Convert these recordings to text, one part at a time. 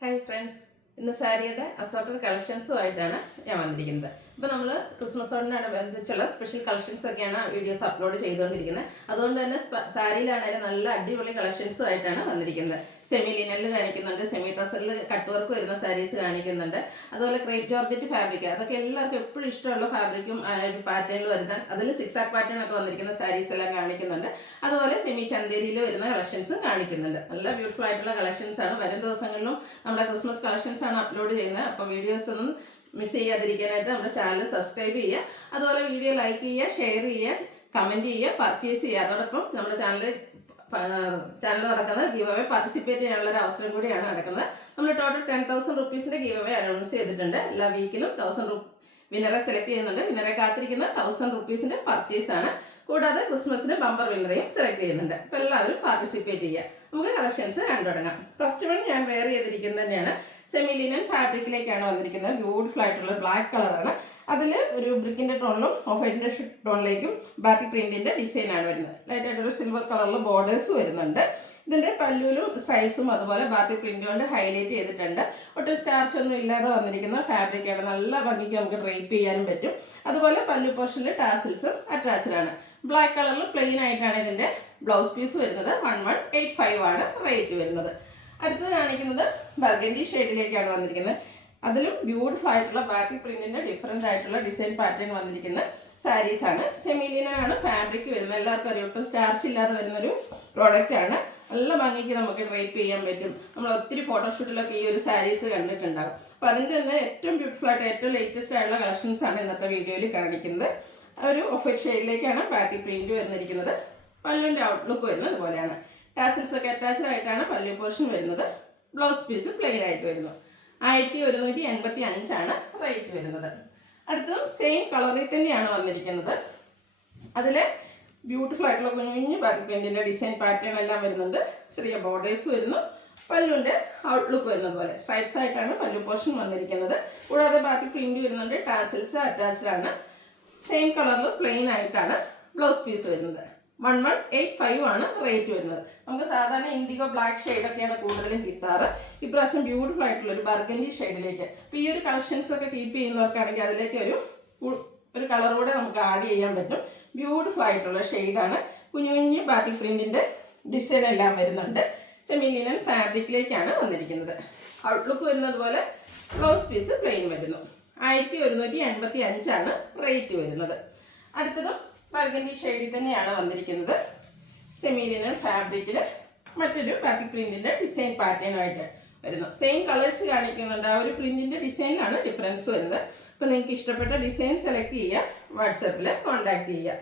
Hi friends, ഇന്ന് സാരിയുടെ assorted കളക്ഷൻസുമായിട്ടാണ് ഞാൻ വന്നിരിക്കുന്നത്. ഇപ്പോൾ നമ്മൾ ക്രിസ്മസോടിനോടനുബന്ധിച്ചുള്ള സ്പെഷ്യൽ കളക്ഷൻസൊക്കെയാണ് വീഡിയോസ് അപ്ലോഡ് ചെയ്തുകൊണ്ടിരിക്കുന്നത്. അതുകൊണ്ട് തന്നെ സാരിയിലാണെങ്കിലും നല്ല അടിപൊളി കളക്ഷൻസുമായിട്ടാണ് വന്നിരിക്കുന്നത്. സെമി ലിനനിൽ കാണിക്കുന്നുണ്ട്, സെമി ടസറിൽ കട്ട് വർക്ക് വരുന്ന സാരീസ് കാണിക്കുന്നുണ്ട്. അതുപോലെ ക്രേപ്പ് ജോർജറ്റ് ഫാബ്രിക്, അതൊക്കെ എല്ലാവർക്കും എപ്പോഴും ഇഷ്ടമുള്ള ഫാബ്രിക്കും ഒരു പാറ്റേണിൽ വരുന്ന, അതിൽ സിക്സാക് പാറ്റേൺ ഒക്കെ വന്നിരിക്കുന്ന സാരീസ് എല്ലാം കാണിക്കുന്നുണ്ട്. അതുപോലെ സെമി ചന്തേരിയിൽ വരുന്ന കളക്ഷൻസും കാണിക്കുന്നുണ്ട്. നല്ല ബ്യൂട്ടിഫുൾ ആയിട്ടുള്ള കളക്ഷൻസ് ആണ്. വരും ദിവസങ്ങളിലും നമ്മുടെ ക്രിസ്മസ് കളക്ഷൻസ് ആണ് അപ്ലോഡ് ചെയ്യുന്നത്. അപ്പോൾ വീഡിയോസ് ഒന്നും മിസ് ചെയ്യാതിരിക്കാനായിട്ട് നമ്മുടെ ചാനൽ സബ്സ്ക്രൈബ് ചെയ്യുക. അതുപോലെ വീഡിയോ ലൈക്ക് ചെയ്യുക, ഷെയർ ചെയ്യുക, കമൻറ്റ് ചെയ്യുക, പർച്ചേസ് ചെയ്യുക. അതോടൊപ്പം നമ്മുടെ ചാനൽ നടക്കുന്ന ഗീവ് അവേ പാർട്ടിസിപ്പേറ്റ് ചെയ്യാനുള്ള ഒരു അവസരം കൂടിയാണ് നടക്കുന്നത്. നമ്മൾ ടോട്ടൽ 10,000 റുപ്പീസിൻ്റെ ഗീവ് അവേ അനൗൺസ് ചെയ്തിട്ടുണ്ട്. എല്ലാ വീക്കിലും 1000 വിന്നറെ സെലക്ട് ചെയ്യുന്നുണ്ട്. വിന്നറെ കാത്തിരിക്കുന്ന 1000 റുപ്പീസിൻ്റെ പർച്ചേസ് ആണ്. കൂടാതെ ക്രിസ്മസിന് ബമ്പർ വിന്നറേയും സെലക്ട് ചെയ്യുന്നുണ്ട്. അപ്പോൾ എല്ലാവരും പാർട്ടിസിപ്പേറ്റ് ചെയ്യുക. നമുക്ക് കളക്ഷൻസ് കണ്ടു തുടങ്ങാം. ഫസ്റ്റ് വൺ ഞാൻ വെയർ ചെയ്തിരിക്കുന്നത് തന്നെയാണ് സെമി ലിനൻ ഫാബ്രിക്കിലേക്കാണ് വന്നിരിക്കുന്നത്. ബ്യൂട്ടിഫുൾ ആയിട്ടുള്ള ബ്ലാക്ക് കളറാണ്. അതിൽ ഒരു ബ്രിക്കിൻ്റെ ടോണിലും ഓഫ് വൈറ്റിൻ്റെ ടോണിലേക്കും ബാത്തിക് പ്രിൻറ്റിൻ്റെ ഡിസൈനാണ് വരുന്നത്. ലൈറ്റായിട്ടൊരു സിൽവർ കളറിൽ ബോർഡേഴ്സ് വരുന്നുണ്ട്. ഇതിൻ്റെ പല്ലുവിലും സ്ട്രൈപ്സും അതുപോലെ ബാത്തിക് പ്രിൻ്റ് കൊണ്ട് ഹൈലൈറ്റ് ചെയ്തിട്ടുണ്ട്. ഒട്ടും സ്റ്റാർച്ച് ഒന്നും ഇല്ലാതെ വന്നിരിക്കുന്ന ഫാബ്രിക്കാണ്. നല്ല ഭംഗിക്ക് നമുക്ക് ഡ്രൈപ്പ് ചെയ്യാനും പറ്റും. അതുപോലെ പല്ലു പോർഷനിൽ ടാസിൽസും അറ്റാച്ച്ഡ് ആണ്. ബ്ലാക്ക് കളറിൽ പ്ലെയിൻ ആയിട്ടാണ് ഇതിൻ്റെ ബ്ലൗസ് പീസ് വരുന്നത്. 1185 ആണ് റേറ്റ് വരുന്നത്. അടുത്തത് കാണിക്കുന്നത് ബർഗൻഡി ഷെയ്ഡിലേക്കാണ് വന്നിരിക്കുന്നത്. അതിലും ബ്യൂട്ടിഫുൾ ആയിട്ടുള്ള ബാത്തിക് പ്രിന്റിൻ്റെ ഡിഫറെൻ്റ് ആയിട്ടുള്ള ഡിസൈൻ പാറ്റേൺ വന്നിരിക്കുന്ന സാരീസാണ്. സെമി ലിനനാണ് ഫാബ്രിക് വരുന്നത്. എല്ലാവർക്കും അറിയാം, ഒട്ടും സ്റ്റാർച്ച് ഇല്ലാതെ വരുന്നൊരു പ്രോഡക്റ്റാണ്. നല്ല ഭംഗിക്ക് നമുക്ക് ഡ്രൈപ്പ് ചെയ്യാൻ പറ്റും. നമ്മൾ ഒത്തിരി ഫോട്ടോഷൂട്ടിലൊക്കെ ഈ ഒരു സാരീസ് കണ്ടിട്ടുണ്ടാകും. അപ്പോൾ അതിൻ്റെ തന്നെ ഏറ്റവും ബ്യൂട്ടിഫുൾ ആയിട്ട് ഏറ്റവും ലേറ്റസ്റ്റ് ആയിട്ടുള്ള കളക്ഷൻസാണ് ഇന്നത്തെ വീഡിയോയിൽ കാണിക്കുന്നത്. ഒരു ഓഫ് ഷെയ്ഡിലേക്കാണ് ബാത്തിക് പ്രിന്റ് വന്നിരിക്കുന്നത്. പല്ലുവിൻ്റെ ഔട്ട്ലുക്ക് വരുന്നത് ഇതുപോലെയാണ്. ടാസിൽസ് ഒക്കെ അറ്റാച്ച്ഡ് ആയിട്ടാണ് പല്ലു പോർഷൻ വരുന്നത്. ബ്ലൗസ് പീസ് പ്ലെയിൻ ആയിട്ട് വരുന്നു. 1185 ആണ് റേറ്റ് വരുന്നത്. അടുത്തതും സെയിം കളറിൽ തന്നെയാണ് വന്നിരിക്കുന്നത്. അതിൽ ബ്യൂട്ടിഫുൾ ആയിട്ടുള്ള കുഞ്ഞു ബാത്തിക് പ്രിന്റിൻ്റെ ഡിസൈൻ പാറ്റേൺ എല്ലാം വരുന്നുണ്ട്. ചെറിയ ബോർഡേഴ്സ് വരുന്നു. പല്ലുവിൻ്റെ ഔട്ട്ലുക്ക് വരുന്നത് പോലെ സ്ട്രൈപ്സ് ആയിട്ടാണ് പല്ലു പോർഷൻ വന്നിരിക്കുന്നത്. കൂടാതെ ബാത്തിക് പ്രിന്റ് വരുന്നുണ്ട്. ടാസിൽസ് അറ്റാച്ച്ഡ് ആണ്. സെയിം കളറിൽ പ്ലെയിൻ ആയിട്ടാണ് ബ്ലൗസ് പീസ് വരുന്നത്. 1185 ആണ് റേറ്റ് വരുന്നത്. നമുക്ക് സാധാരണ ഇൻഡിഗോ ബ്ലാക്ക് ഷെയ്ഡൊക്കെയാണ് കൂടുതലും കിട്ടാറ്. ഇപ്രാവശ്യം ബ്യൂട്ടിഫുൾ ആയിട്ടുള്ള ഒരു ബർഗൻഡി ഷെയ്ഡിലേക്ക്, അപ്പോൾ ഈ ഒരു കളക്ഷൻസ് ഒക്കെ കീപ്പ് ചെയ്യുന്നവർക്കാണെങ്കിൽ അതിലേക്ക് ഒരു കളർ കൂടെ നമുക്ക് ആഡ് ചെയ്യാൻ പറ്റും. ബ്യൂട്ടിഫുൾ ആയിട്ടുള്ള ഷെയ്ഡാണ്. കുഞ്ഞു കുഞ്ഞു ബാത്തിക് പ്രിന്റിൻ്റെ ഡിസൈൻ എല്ലാം വരുന്നുണ്ട്. സെമി ലിനൻ ഫാബ്രിക്കിലേക്കാണ് വന്നിരിക്കുന്നത്. ഔട്ട്ലുക്ക് വരുന്നത് പോലെ ബ്ലൗസ് പീസ് പ്ലെയിൻ വരുന്നു. 1185 ആണ് റേറ്റ് വരുന്നത്. അടുത്തതും ബർഗൻഡി ഷെയ്ഡിൽ തന്നെയാണ് വന്നിരിക്കുന്നത്. സെമി ലിനൻ ഫാബ്രിക്കിൽ മറ്റൊരു ബാത്തിക് പ്രിന്റിൻ്റെ ഡിസൈൻ പാറ്റേണായിട്ട് വരുന്നു. സെയിം കളേഴ്സ് കാണിക്കുന്നുണ്ട്. ആ ഒരു പ്രിന്റിൻ്റെ ഡിസൈനിലാണ് ഡിഫറൻസ് വരുന്നത്. അപ്പോൾ നിങ്ങൾക്ക് ഇഷ്ടപ്പെട്ട ഡിസൈൻ സെലക്ട് ചെയ്യുക, വാട്സപ്പിൽ കോൺടാക്ട് ചെയ്യുക.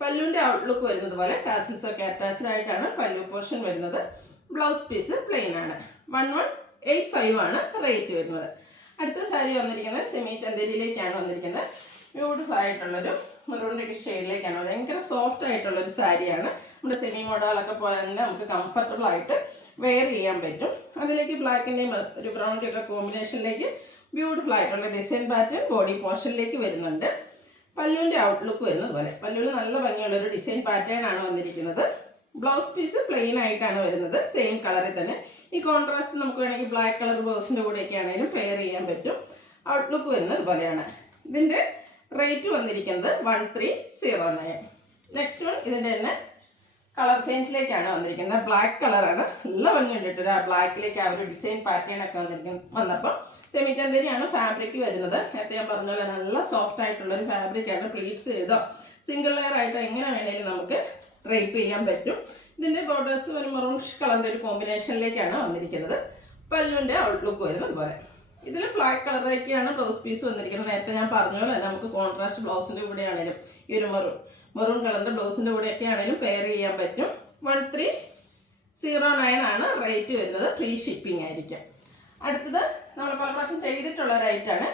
പല്ലുവിൻ്റെ ഔട്ട്ലുക്ക് വരുന്നത് പോലെ ടാസിൽസ് ഒക്കെ അറ്റാച്ച്ഡ് ആയിട്ടാണ് പല്ലു പോർഷൻ വരുന്നത്. ബ്ലൗസ് പീസ് പ്ലെയിൻ ആണ്. 1185 ആണ് റേറ്റ് വരുന്നത്. അടുത്ത സാരി വന്നിരിക്കുന്നത് സെമി ചന്തേരിയിലേക്കാണ് വന്നിരിക്കുന്നത്. ബ്യൂട്ടിഫുൾ ആയിട്ടുള്ളൊരു മെറൂണിൻ്റെ ഷെയ്ഡിലേക്കാണ്. ഭയങ്കര സോഫ്റ്റ് ആയിട്ടുള്ളൊരു സാരിയാണ്. നമ്മുടെ സെമി മോഡലുകളൊക്കെ പോലെ തന്നെ നമുക്ക് കംഫർട്ടബിൾ ആയിട്ട് വെയർ ചെയ്യാൻ പറ്റും. അതിലേക്ക് ബ്ലാക്കിൻ്റെയും ഒരു ബ്രൗണിൻ്റെ ഒക്കെ കോമ്പിനേഷനിലേക്ക് ബ്യൂട്ടിഫുൾ ആയിട്ടുള്ള ഡിസൈൻ പാറ്റേൺ ബോഡി പോർഷനിലേക്ക് വരുന്നുണ്ട്. പല്ലുവിൻ്റെ ഔട്ട്ലുക്ക് വരുന്നത് പോലെ പല്ലുവിൽ നല്ല ഭംഗിയുള്ളൊരു ഡിസൈൻ പാറ്റേൺ ആണ് വന്നിരിക്കുന്നത്. ബ്ലൗസ് പീസ് പ്ലെയിൻ ആയിട്ടാണ് വരുന്നത്. സെയിം കളറിൽ തന്നെ. ഈ കോൺട്രാസ്റ്റ് നമുക്ക് വേണമെങ്കിൽ ബ്ലാക്ക് കളർ ബ്ലൗസിൻ്റെ കൂടെയൊക്കെ ആണെങ്കിലും പെയർ ചെയ്യാൻ പറ്റും. ഔട്ട്ലുക്ക് വരുന്നത് ഇതുപോലെയാണ്. ഇതിൻ്റെ റേറ്റ് വന്നിരിക്കുന്നത് 1309. നെക്സ്റ്റ് വൺ ഇതിൻ്റെ തന്നെ കളർ ചേഞ്ചിലേക്കാണ് വന്നിരിക്കുന്നത്. ബ്ലാക്ക് കളറാണ്. നല്ല ഭംഗി കണ്ടിട്ട് ആ ബ്ലാക്കിലേക്ക് ആ ഒരു ഡിസൈൻ പാറ്റേൺ ഒക്കെ വന്നപ്പോൾ സെമി ചന്തേരിയാണ് ഫാബ്രിക് വരുന്നത്. നേരത്തെ ഞാൻ പറഞ്ഞ പോലെ നല്ല സോഫ്റ്റ് ആയിട്ടുള്ളൊരു ഫാബ്രിക്കാണ്. പ്ലീറ്റ്സ് ചെയ്തോ സിംഗിൾ ലെയർ ആയിട്ടോ എങ്ങനെ വേണമെങ്കിലും നമുക്ക് ഡ്രൈപ്പ് ചെയ്യാൻ പറ്റും. ഇതിൻ്റെ ബോർഡേഴ്സ് ഒരു മെറൂൺ കളറിൻ്റെ ഒരു കോമ്പിനേഷനിലേക്കാണ് വന്നിരിക്കുന്നത്. പല്ലുവിൻ്റെ ഔട്ട്ലുക്ക് വരുന്നത് പോലെ. ഇതിൽ ബ്ലാക്ക് കളറിലേക്കാണ് ബ്ലൗസ് പീസ് വന്നിരിക്കുന്നത്. നേരത്തെ ഞാൻ പറഞ്ഞ പോലെ നമുക്ക് കോൺട്രാസ്റ്റ് ബ്ലൗസിൻ്റെ കൂടെ ആണെങ്കിലും ഈ ഒരു മെറൂൺ കളറിൻ്റെ ബ്ലൗസിൻ്റെ കൂടെയൊക്കെ ആണെങ്കിലും പെയർ ചെയ്യാൻ പറ്റും. 1309 ആണ് റേറ്റ് വരുന്നത്. ഫ്രീ ഷിപ്പിംഗ് ആയിരിക്കും. അടുത്തത് നമ്മൾ പല പ്രാവശ്യം ചെയ്തിട്ടുള്ള ഒരു ഐറ്റാണ്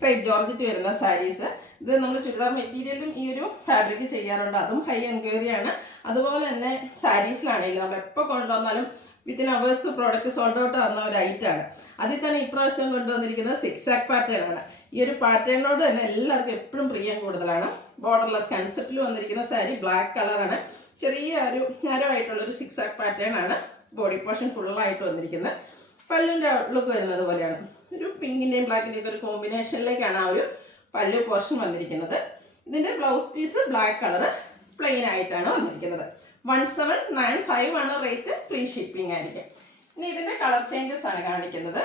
ക്രേപ്പ് ജോർജറ്റ് വരുന്ന സാരീസ്. ഇത് നമ്മൾ ചുരിദാർ മെറ്റീരിയലും ഈ ഒരു ഫാബ്രിക് ചെയ്യാറുണ്ട്. അതും ഹൈ എൻക്വയറിയാണ്. അതുപോലെ തന്നെ സാരീസിലാണെങ്കിലും നമ്മൾ എപ്പോൾ കൊണ്ടുവന്നാലും within hours product sold out ആവുന്ന ഒരു ഐറ്റാണ്. അതിൽ തന്നെ ഇപ്രാവശ്യം കൊണ്ടുവന്നിരിക്കുന്നത് സിക്സാക് പാറ്റേൺ ആണ്. ഈ ഒരു പാറ്റേണിനോട് തന്നെ എല്ലാവർക്കും എപ്പോഴും പ്രിയം കൂടുതലാണ്. ബോർഡർലെസ് കൺസെപ്റ്റിൽ വന്നിരിക്കുന്ന സാരി ബ്ലാക്ക് കളറാണ്. ചെറിയ ഒരു നാരോ ആയിട്ടുള്ളൊരു സിക്സാക് പാറ്റേൺ ആണ് ബോഡി പോർഷൻ ഫുള്ളായിട്ട് വന്നിരിക്കുന്നത്. പല്ലുവിൻ്റെ ഔട്ട്ലുക്ക് വരുന്നത് പോലെയാണ്. ഒരു പിങ്കിൻ്റെയും ബ്ലാക്കിൻ്റെയും ഒക്കെ ഒരു കോമ്പിനേഷനിലേക്കാണ് ആ ഒരു പല്ലു പോർഷൻ വന്നിരിക്കുന്നത്. ഇതിൻ്റെ blouse piece black colour plain ആയിട്ടാണ് വന്നിരിക്കുന്നത്. 1795 ആണ് റേറ്റ്. ഫ്രീ ഷിപ്പിംഗ് ആയിരിക്കും. ഇനി ഇതിൻ്റെ കളർ ചേഞ്ചസ് ആണ് കാണിക്കുന്നത്.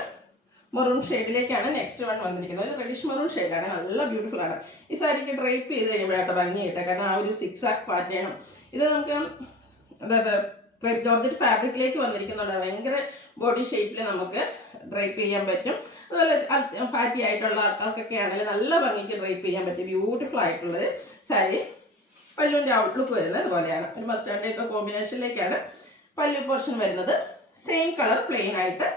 മെറൂൺ ഷെയ്ഡിലേക്കാണ് നെക്സ്റ്റ് വൺ വന്നിരിക്കുന്നത്. ഒരു റെഡിഷ് മെറൂൺ ഷെയ്ഡാണ്. നല്ല ബ്യൂട്ടിഫുൾ ആണ്. ഈ സാരിക്ക് ഡ്രൈപ്പ് ചെയ്ത് കഴിയുമ്പോഴാട്ടോ ഭംഗിയായിട്ട്. കാരണം ആ ഒരു സിക്സാക്ക് പാറ്റേണും ഇത് നമുക്ക് അതായത് ക്രേപ്പ് ജോർജറ്റ് ഫാബ്രിക്കിലേക്ക് വന്നിരിക്കുന്നുണ്ട്. ഭയങ്കര ബോഡി ഷേപ്പിൽ നമുക്ക് ഡ്രൈപ്പ് ചെയ്യാൻ പറ്റും. അതുപോലെ ഫാറ്റി ആയിട്ടുള്ള ആൾക്കാർക്കൊക്കെ ആണെങ്കിൽ നല്ല ഭംഗിക്ക് ഡ്രൈപ്പ് ചെയ്യാൻ പറ്റും. ബ്യൂട്ടിഫുൾ ആയിട്ടുള്ളൊരു സാരി. പല്ലുവിൻ്റെ ഔട്ട്ലുക്ക് വരുന്നത് ഇതുപോലെയാണ്. ഒരു മസ്റ്റാർഡ് ഒക്കെ കോമ്പിനേഷനിലേക്കാണ് പല്ലു പോർഷൻ വരുന്നത്. സെയിം കളർ പ്ലെയിൻ ആയിട്ട്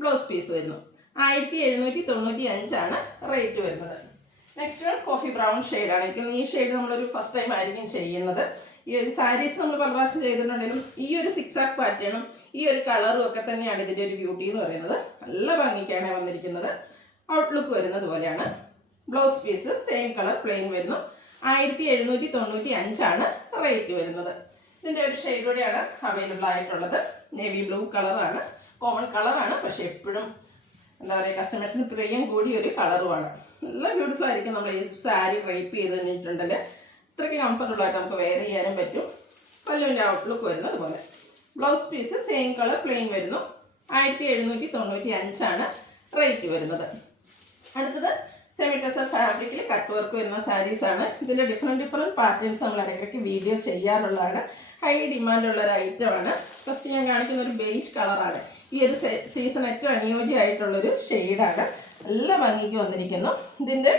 ബ്ലൗസ് പീസ് വരുന്നു. 1795 റേറ്റ് വരുന്നത്. നെക്സ്റ്റ് വൺ കോഫി ബ്രൗൺ ഷെയ്ഡാണ്. എനിക്ക് ഈ ഷെയ്ഡ് നമ്മളൊരു ഫസ്റ്റ് ടൈം ആയിരിക്കും ചെയ്യുന്നത്. ഈ ഒരു സാരീസ് നമ്മൾ പല പ്രാവശ്യം ചെയ്തിട്ടുണ്ടെങ്കിലും ഈ ഒരു സിക്സാക്ക് പാറ്റേണും ഈ ഒരു കളറും ഒക്കെ തന്നെയാണ് ഇതിൻ്റെ ഒരു ബ്യൂട്ടി എന്ന് പറയുന്നത്. നല്ല ഭംഗിക്കാണ് വന്നിരിക്കുന്നത്. ഔട്ട്ലുക്ക് വരുന്നത് പോലെയാണ്. Blouse piece same colour plain വരുന്നു. 1795 റേറ്റ് വരുന്നത്. ഇതിൻ്റെ ഒരു ഷെയ്ഡ് കൂടെയാണ് അവൈലബിൾ ആയിട്ടുള്ളത്. നേവി ബ്ലൂ കളറാണ്. കോമൺ കളറാണ്, പക്ഷെ എപ്പോഴും എന്താ പറയുക കസ്റ്റമേഴ്സിന് പ്രിയം കൂടിയ ഒരു കളറുമാണ്. നല്ല ബ്യൂട്ടിഫുൾ ആയിരിക്കും. നമ്മൾ ഈ സാരി ഡ്രൈപ്പ് ചെയ്ത് കഴിഞ്ഞിട്ടുണ്ടെങ്കിൽ ഇത്രയ്ക്ക് കംഫർട്ടബിൾ ആയിട്ട് നമുക്ക് വെയർ ചെയ്യാനും പറ്റും. പല്ലുവിൻ്റെ ഔട്ട്ലുക്ക് വരുന്നത് അതുപോലെ. Blouse piece same colour plain വരുന്നു. 1795 റേറ്റ് വരുന്നത്. അടുത്തത് സെമി ടെസർ ഫാബ്രിക്കിൽ കട്ട് വർക്ക് വരുന്ന സാരീസാണ്. ഇതിൻ്റെ ഡിഫറെൻറ്റ് പാറ്റേൺസ് നമ്മൾ ഇടയ്ക്കിടയ്ക്ക് വീഡിയോ ചെയ്യാറുള്ളതാണ്. ഹൈ ഡിമാൻഡുള്ള ഒരു ഐറ്റമാണ്. ഫസ്റ്റ് ഞാൻ കാണിക്കുന്ന ഒരു ബേജ് കളറാണ്. ഈ ഒരു സീസൺ ഏറ്റവും അനുയോജ്യമായിട്ടുള്ളൊരു ഷെയ്ഡാണ്. നല്ല ഭംഗിക്ക് വന്നിരിക്കുന്നു. ഇതിൻ്റെ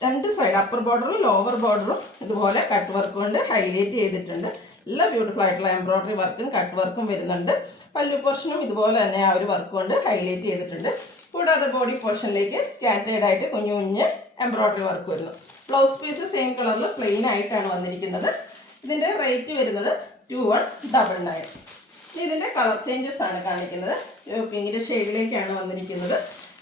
രണ്ട് സൈഡ് അപ്പർ ബോർഡറും ലോവർ ബോർഡറും ഇതുപോലെ കട്ട് വർക്ക് കൊണ്ട് ഹൈലൈറ്റ് ചെയ്തിട്ടുണ്ട്. നല്ല ബ്യൂട്ടിഫുൾ ആയിട്ടുള്ള എംബ്രോയ്ഡറി വർക്കും കട്ട് വർക്കും വരുന്നുണ്ട്. പല്ലു പോർഷനും ഇതുപോലെ തന്നെ ആ ഒരു വർക്ക് കൊണ്ട് ഹൈലൈറ്റ് ചെയ്തിട്ടുണ്ട്. കൂടാതെ ബോഡി പോർഷനിലേക്ക് സ്കാറ്റേഡ് ആയിട്ട് കുഞ്ഞു കുഞ്ഞ് എംബ്രോയ്ഡറി വർക്ക് വരുന്നു. ബ്ലൗസ് പീസ് സെയിം കളറിൽ പ്ലെയിൻ ആയിട്ടാണ് വന്നിരിക്കുന്നത്. ഇതിൻ്റെ റേറ്റ് വരുന്നത് 2199. ഇതിൻ്റെ കളർ ചേഞ്ചസ് ആണ് കാണിക്കുന്നത്. പിങ്കിൻ്റെ ഷെയ്ഡിലേക്കാണ് വന്നിരിക്കുന്നത്.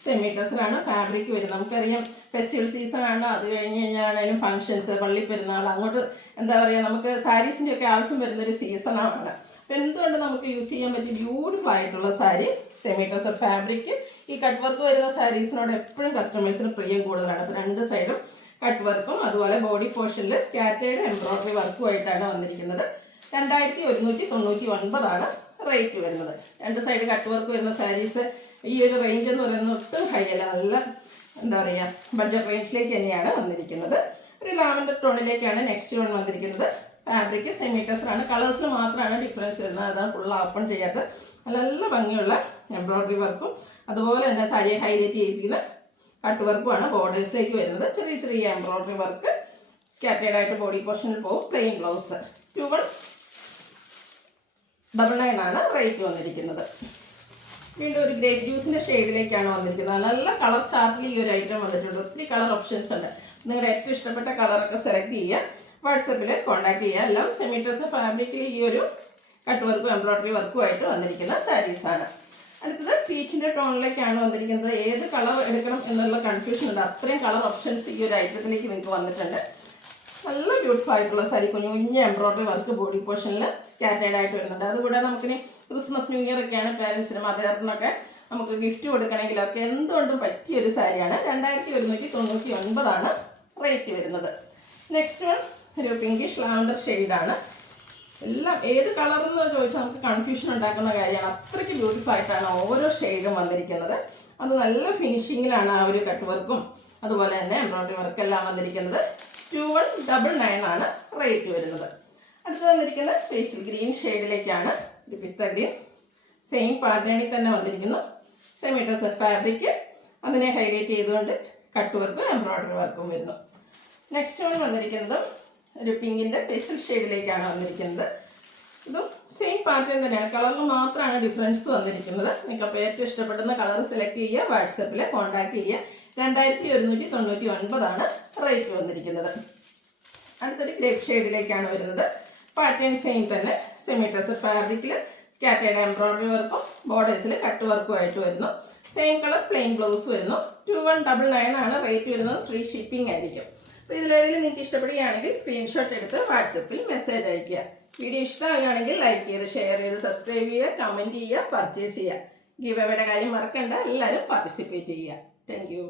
സെമി ടെസറാണ് ഫാബ്രിക് വരുന്നത്. നമുക്കറിയാം ഫെസ്റ്റിവൽ സീസൺ ആണ്. അത് കഴിഞ്ഞ് കഴിഞ്ഞാണേലും ഫംഗ്ഷൻസ്, പള്ളി പെരുന്നാൾ, അങ്ങോട്ട് എന്താ പറയുക നമുക്ക് സാരീസിൻ്റെ ഒക്കെ ആവശ്യം വരുന്നൊരു സീസണാണ്. അപ്പോൾ എന്തുകൊണ്ട് നമുക്ക് യൂസ് ചെയ്യാൻ പറ്റിയ ബ്യൂട്ടിഫുൾ ആയിട്ടുള്ള സാരി സെമി ടെസർ ഫാബ്രിക്. ഈ കട്ട് വർക്ക് വരുന്ന സാരീസിനോട് എപ്പോഴും കസ്റ്റമേഴ്സിന് പ്രിയം കൂടുതലാണ്. അപ്പോൾ രണ്ട് സൈഡും കട്ട് വർക്കും അതുപോലെ ബോഡി പോർഷനിൽ സ്കാറ്റേഡ് എംബ്രോയ്ഡറി വർക്കുമായിട്ടാണ് വന്നിരിക്കുന്നത്. 2199 റേറ്റ് വരുന്നത്. രണ്ട് സൈഡ് കട്ട് വർക്ക് വരുന്ന സാരീസ് ഈ ഒരു റേഞ്ച് എന്ന് പറയുന്നത് ഒട്ടും ഹൈ അല്ല. നല്ല എന്താ പറയുക ബഡ്ജറ്റ് റേഞ്ചിലേക്ക് തന്നെയാണ് വന്നിരിക്കുന്നത്. ഒരു ലാവൻഡർ ടോണിലേക്കാണ് നെക്സ്റ്റ് വൺ വന്നിരിക്കുന്നത്. ഫാബ്രിക് സെമി ടെസറാണ്. കളേഴ്സിൽ മാത്രമാണ് ഡിഫറൻസ് വരുന്നത്. അതാണ് ഫുൾ ഓപ്പൺ ചെയ്യാത്ത നല്ല ഭംഗിയുള്ള എംബ്രോയ്ഡറി വർക്കും അതുപോലെ തന്നെ സാരിയെ ഹൈലൈറ്റ് ചെയ്യിപ്പിക്കുന്ന കട്ട് വർക്കുമാണ് ബോർഡേഴ്സിലേക്ക് വരുന്നത്. ചെറിയ ചെറിയ എംബ്രോയ്ഡറി വർക്ക് സ്കാറ്റേഡ് ആയിട്ട് ബോഡി പോർഷനിൽ പോകും. Plain blouse. 2199 റേറ്റ് വന്നിരിക്കുന്നത്. വീണ്ടും ഒരു ഗ്രേപ്പ് ജ്യൂസിൻ്റെ ഷെയ്ഡിലേക്കാണ് വന്നിരിക്കുന്നത്. നല്ല കളർ ചാർട്ടിൽ ഈ ഒരു ഐറ്റം വന്നിട്ടുണ്ട്. ഒത്തിരി കളർ ഓപ്ഷൻസ് ഉണ്ട്. നിങ്ങളുടെ ഏറ്റവും ഇഷ്ടപ്പെട്ട കളറൊക്കെ സെലക്ട് ചെയ്യുക. വാട്സപ്പിൽ കോൺടാക്ട് ചെയ്യുക. എല്ലാം സെമി ടെസർ ഫാബ്രിക്കിൽ ഈ ഒരു കട്ട് വർക്കും എംബ്രോയ്ഡറി വർക്കുമായിട്ട് വന്നിരിക്കുന്ന സാരീസാണ്. അടുത്തത് പീച്ചിൻ്റെ ടോണിലേക്കാണ് വന്നിരിക്കുന്നത്. ഏത് കളർ എടുക്കണം എന്നുള്ള കൺഫ്യൂഷൻ ഉണ്ട്. അത്രയും കളർ ഓപ്ഷൻസ് ഈ ഒരു ഐറ്റത്തിലേക്ക് നിങ്ങൾക്ക് വന്നിട്ടുണ്ട്. നല്ല ബ്യൂട്ടിഫുൾ ആയിട്ടുള്ള സാരി. കുഞ്ഞു കുഞ്ഞ് എംബ്രോയ്ഡറി വർക്ക് ബോഡി പോർഷനിൽ സ്കാറ്റേഡ് ആയിട്ട് വരുന്നുണ്ട്. അതുകൂടാതെ നമുക്കിനി ക്രിസ്മസ് ന്യൂ ഇയർ ഒക്കെയാണ് പേരൻസിനും മദറിനൊക്കെ നമുക്ക് ഗിഫ്റ്റ് കൊടുക്കണമെങ്കിലൊക്കെ എന്തുകൊണ്ടും പറ്റിയൊരു സാരിയാണ്. 2199 റേറ്റ് വരുന്നത്. നെക്സ്റ്റ് വൺ ഒരു പിങ്കിഷ് ലാവൻഡർ ഷെയ്ഡാണ്. എല്ലാം ഏത് കളറെന്ന് ചോദിച്ചാൽ നമുക്ക് കൺഫ്യൂഷൻ ഉണ്ടാക്കുന്ന കാര്യമാണ്. അത്രയ്ക്ക് ബ്യൂട്ടിഫുൾ ആയിട്ടാണ് ഓരോ ഷെയ്ഡും വന്നിരിക്കുന്നത്. അത് നല്ല ഫിനിഷിങ്ങിലാണ് ആ ഒരു കട്ട് വർക്കും അതുപോലെ തന്നെ എംബ്രോയ്ഡറി വർക്കെല്ലാം വന്നിരിക്കുന്നത്. 2199 റേറ്റ് വരുന്നത്. അടുത്ത് വന്നിരിക്കുന്നത് പേസ്റ്റൽ ഗ്രീൻ ഷെയ്ഡിലേക്കാണ്. ഒരു പിസ്ത ഗ്രീൻ സെയിം പാറ്റേണിൽ തന്നെ വന്നിരിക്കുന്നു. സെമി ടെസർ ഫാബ്രിക് അതിനെ ഹൈലൈറ്റ് ചെയ്തുകൊണ്ട് കട്ട് വർക്കും എംബ്രോയ്ഡറി വർക്കും വരുന്നു. നെക്സ്റ്റ് വൺ വന്നിരിക്കുന്നതും ഒരു പിങ്കിൻ്റെ പേസ്റ്റൽ ഷെയ്ഡിലേക്കാണ് വന്നിരിക്കുന്നത്. ഇതും സെയിം പാറ്റേൺ തന്നെയാണ്. കളറിൽ മാത്രമാണ് ഡിഫറൻസ് വന്നിരിക്കുന്നത്. നിങ്ങൾക്ക് അപ്പോൾ ഏറ്റവും ഇഷ്ടപ്പെടുന്ന കളർ സെലക്ട് ചെയ്യുക. വാട്സപ്പിൽ കോൺടാക്ട് ചെയ്യുക. 2199 റേറ്റ് വന്നിരിക്കുന്നത്. അടുത്തൊരു ഗ്രേപ്പ് ഷെയ്ഡിലേക്കാണ് വരുന്നത്. പാറ്റേൺ സെയിം തന്നെ. സെമി ടെസർ ഫാബ്രിക്കിൽ സ്കാറ്റേഡ് എംബ്രോയ്ഡറി വർക്കും ബോർഡേഴ്സിൽ കട്ട് വർക്കുമായിട്ട് വരുന്നു. സെയിം കളർ പ്ലെയിൻ ബ്ലൗസ് വരുന്നു. 2199 റേറ്റ് വരുന്നത്. ഫ്രീ ഷിപ്പിംഗ് ആയിരിക്കും. അപ്പോൾ ഇതിലേതെങ്കിലും നിങ്ങൾക്ക് ഇഷ്ടപ്പെടുകയാണെങ്കിൽ സ്ക്രീൻഷോട്ട് എടുത്ത് വാട്സപ്പിൽ മെസ്സേജ് അയയ്ക്കുക. വീഡിയോ ഇഷ്ടമാകുകയാണെങ്കിൽ ലൈക്ക് ചെയ്ത് ഷെയർ ചെയ്ത് സബ്സ്ക്രൈബ് ചെയ്യുക, കമൻറ്റ് ചെയ്യുക, പർച്ചേസ് ചെയ്യുക. ഗീവ് അവയുടെ കാര്യം മറക്കണ്ട, എല്ലാവരും പാർട്ടിസിപ്പേറ്റ് ചെയ്യുക. Thank you.